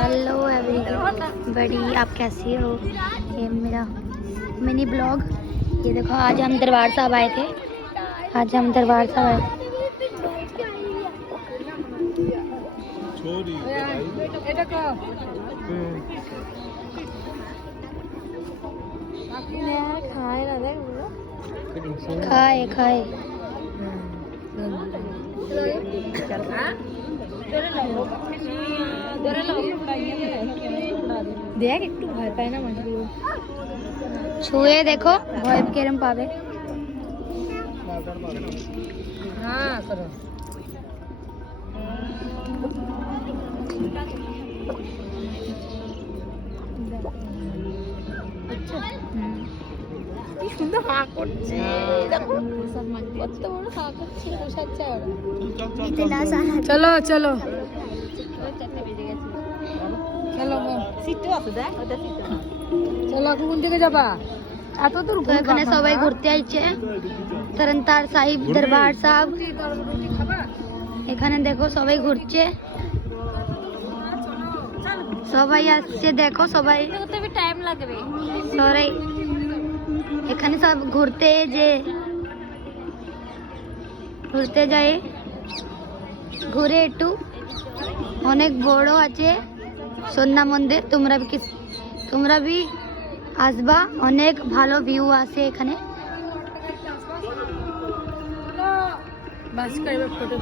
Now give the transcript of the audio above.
Hello everybody, आप कैसी हो? ये मेरा मिनी ब्लॉग। ये देखो, आज हम दरबार साहब आए थे। खाए खाए देख एक भय पाए ना छुए देखो भय केरम पावे। हाँ करो। चलो चलो চলো কোন দিকে যাবা? এত দূর এখানে সবাই ঘুরতে আইছে। তরনতার সাহিব দরবার সাহেব এখানে দেখো সবাই ঘুরছে, সবাই আসছে দেখো, সবাই টাইম লাগবে। সবাই এখানে সব ঘুরতে যায়, ঘুরে একটু। অনেক বড় আছে সোনা মন্দির, তোমরা भी আসবা, অনেক ভালো ভিউ আছে এখানে। বাস করে ফটো